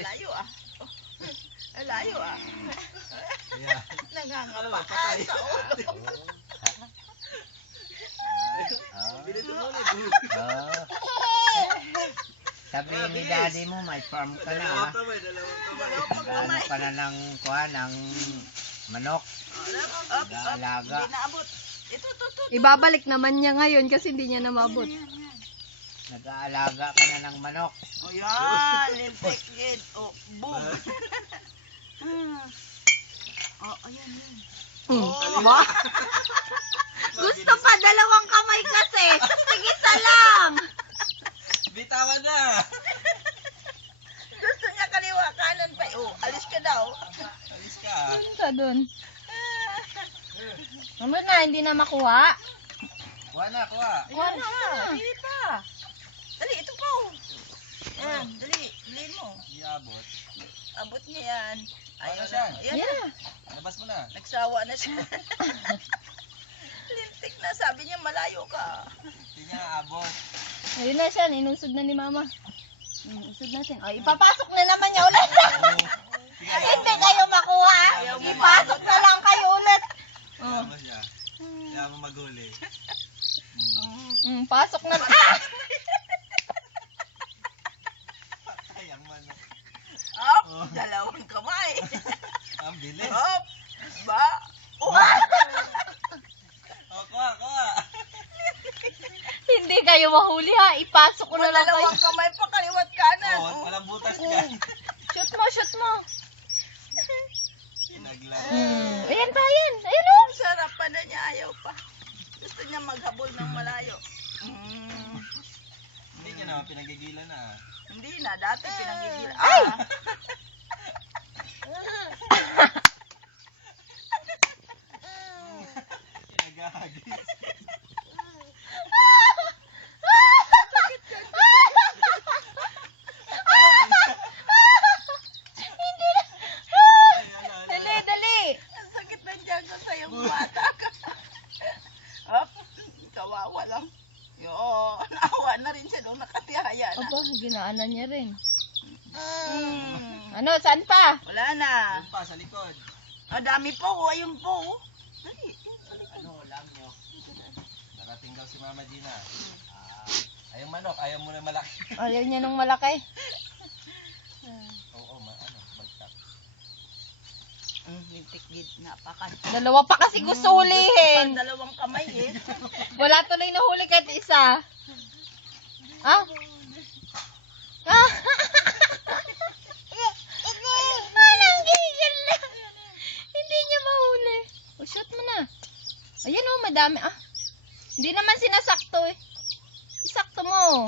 Layo ah. Layo ah. Yeah. Nangangapaan sa ulo. Bilis ulit. Sabi ni daddy mo, may farm ka na ha. Ano ka na ng ng manok. Nag-aalaga. Hindi naabot. Ito. Ibabalik naman niya ngayon kasi hindi niya na maabot. Nag-aalaga ka na ng manok. O yan, lintik gid. O, boom. Ayan. Ba? Gusto pa dalawang kamay kasi. Sige, isa lang. Bitawan na. Gusto niya kaliwa kanan pa. O, alis ka daw. Alis ka. Doon ka doon. Ano na, hindi na makuha? Kuha na, kuha. Kuha na. Dali pa. Dali, ito pa o. Ayan, dali. Daliin mo. Iabot. Abot niya yan. Ayaw siya. Ayan na. Labas mo na. Nagsawa na siya. Lintik na. Sabi niya malayo ka. Hindi niya abot. Ayun na siya, inusod na ni mama. Usod natin. Ay, ipapasok na naman niya ulit. Hindi kayo makuha. Ipasok na lang kayo ulit. Kaya mo siya. Kaya mo maguli. Pasok na. Patay ang manok. Dalawang kamay. Ang bilis. Ba? Kuha. Hindi kayo mahuli ha. Ipasok ko na lang kayo. Dalawang kamay pa kaliwat kanan. Walang butas niya. Shoot mo. Sinaglag. Ayan pa yan. Ayun o. Sarap pa na niya. Ayaw pa. Gusto niya maghabol ng malayo. Hindi niya naman pinagigilan na. Hindi na. Dati pinanggigil. Pinagahagis. Dali. Ang sakit ng tiyan ko sa iyong mata. Kawawa lang. Naawa na rin siya nung nakatihaya na. Aba, ginaanan niya rin. Ano, saan pa? Wala na. Ayun pa, sa likod. Dami po. Ayun po. Dali. Ano, alam nyo? Narating daw si Mama Gina. Ayaw manok, ayaw mo na malaki. Ayaw niya nung malaki. Oo, bagsak. Lintik gid. Napakan. Dalawa pa kasi gusto hulihin. Dalawang kamay eh. Wala tuloy na huli kahit isa. Walang gigil na. Hindi niya mahuli. O, shoot mo na. Ayan o, madami. Hindi naman sinasakto eh. Isakto mo.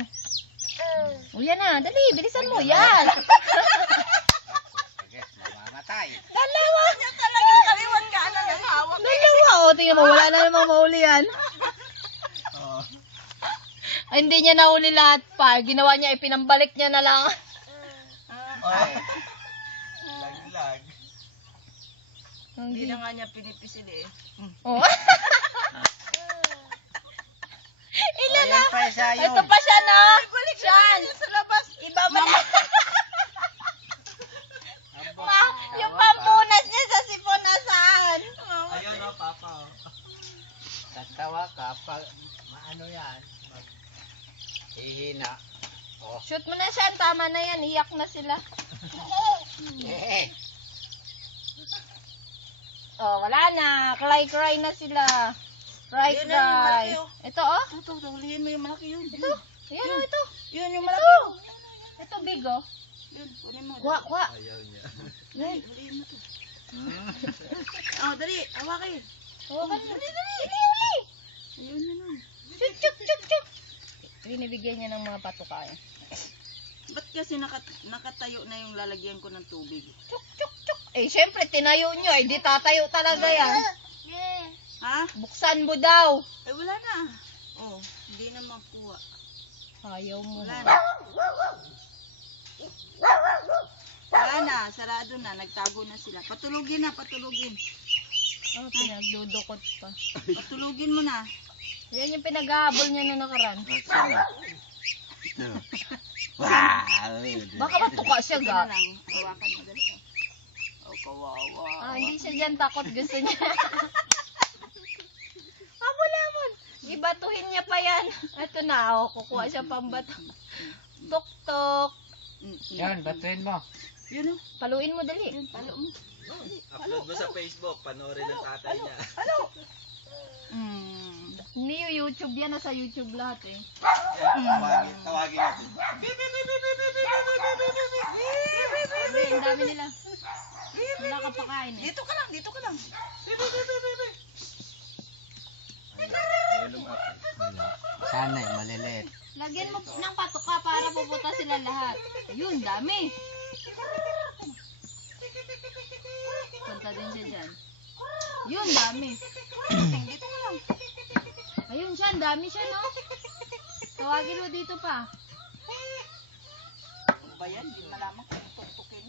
O, yan na. Dali, bilisan mo. Yan. Sige, mamamatay. Dalawa. Niya talaga kaliwat kanan ang hawak. Dalawa. O, tingnan mo. Wala na namang mahuli yan. Oo. Ay, hindi niya nahuli lahat pa. Ginawa niya, ipinambalik niya na lang. Lag-lag. Hindi na nga niya pinipisil eh. Oh. Ilan na? Ayan pa isa yun. Ito pa siya na. Balik Siyan. niya sa labas. Iba ba na? Yung pampunas niya sa sipon asahan. Ayun o, Papa o. Tatawa ka pag maano yan. Hihina. Oh. Shoot mo na siya. Tama na yan. Iyak na sila. Oh, wala na. Cry na sila. Cry. Yun na yung malaki, oh. Ito oh. Ito, hulihin mo yung malaki yun. Ito. Ayan oh, ito. Yun yung Ito. malaki. Oh. Ito big oh. Yun, kunin mo. Kuha. Ayaw niya. Dali, hulihin mo to. Dali, hawakin. Hawakan mo. Uli. Ayun na nun. Chuk. Binibigyan niya ng mga patukayan. Ba't kasi nakatayo na yung lalagyan ko ng tubig? Chuk. Eh, syempre, tinayo nyo. Eh, di tatayo talaga yan. Ha? Buksan mo daw. Eh, wala na. Oh, hindi na makuha. Ayaw mo. Wala na. Wala na, sarado na. Nagtago na sila. Patulugin na, patulugin. Oh, pinagdudukot pa. Patulugin mo na. Yan yung pinaghahabol niya na nakaraan. Wow! Baka matuka siya, Sige ga. na lang. Hawakan mo dali. Oh, kawawa. Ah, hindi siya dyan takot. Gusto niya. Lamon. Ibatuhin niya pa yan. Ito na, oh. Kukuha siya pang bato. Tok-tok. Yan, batuin mo. Yun o. Paluin mo, dali. Palo mo. Upload mo sa Facebook, panoorin ng tatay niya. Ano? Mm. Hindi yung YouTube yan. Nasa YouTube lahat eh. Tawagin natin. Hindi, ang dami nila. Wala ka pakain eh. Dito ka lang, dito ka lang. Sana maliliit. Lagyan mo ng patuka para pupunta sila lahat. Ayun, dami. Punta din siya dyan. Yun, dami. Dito ka lang. Ayun siya, ang dami siya, no? Tawagin mo dito pa. Ano ba yan? Di malaman kung tuktukin.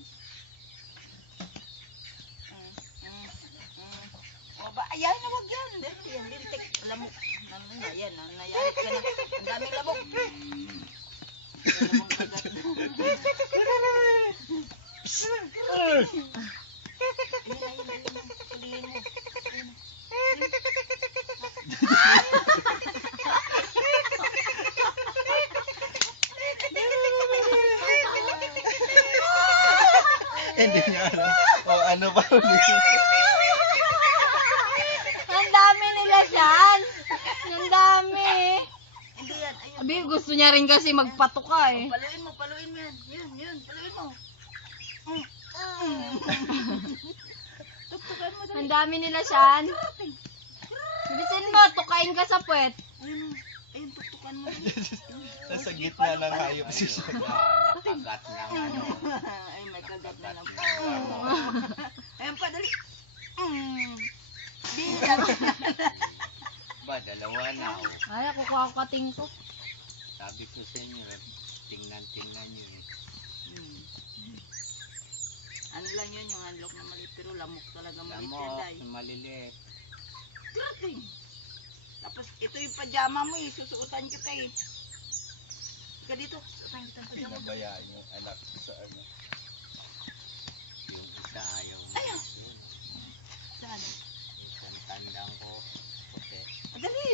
O ba, ayan na wag yan. Dito yan, lintik. Lamok. Ano na yan, nayanit ka na. Ang daming lamok. Lamok kagat. Sabihin mo. Hindi niya alam. O ano ba? Ang dami nila dyan. Ang dami. Hindi yan, ayun. Abi, gusto niya rin kasi magpatuka eh. Paluin mo yan. Yun, paluin mo. Tuktukan mo dali. Ang dami nila siyan. Bisin mo, tukain ka sa puwet. Ayun, tuktukan mo. Nasa gitna ng hayop si Nakagat ng ano. Ay, may kagat na lang. Ayun pa, dali. Di, Ba, dalawa na. Oh. Ay, kukuha ko kating ko. Sabi ko sa inyo, tingnan nyo eh. Ano lang yun, yung handlock na maliit, pero lamok talaga maliit Lamok, yan, day. maliliit. Grabe. Tapos, ito yung pajama mo eh, susuotan kita eh. Ika dito, suotan kita ng pajama. Pinabayaan yung anak sa ano. Yung isa ayaw mo. Ayaw. Yun. Saan? Isang tandang ko. Okay. Dali,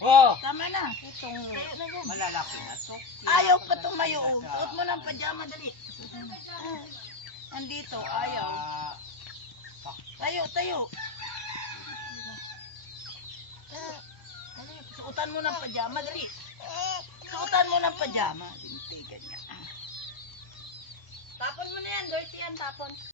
Oh! tama na. Itong, Tayo na yun. Malalaki na to. Ayaw pa tumayo. Suot mo ng pajama, dali. Andito, ayaw. Tayo. Dali, suotan mo ng pajama, dali. Suotan mo ng pajama. Tintigan niya. tapon mo na yan, dirty yan, tapon.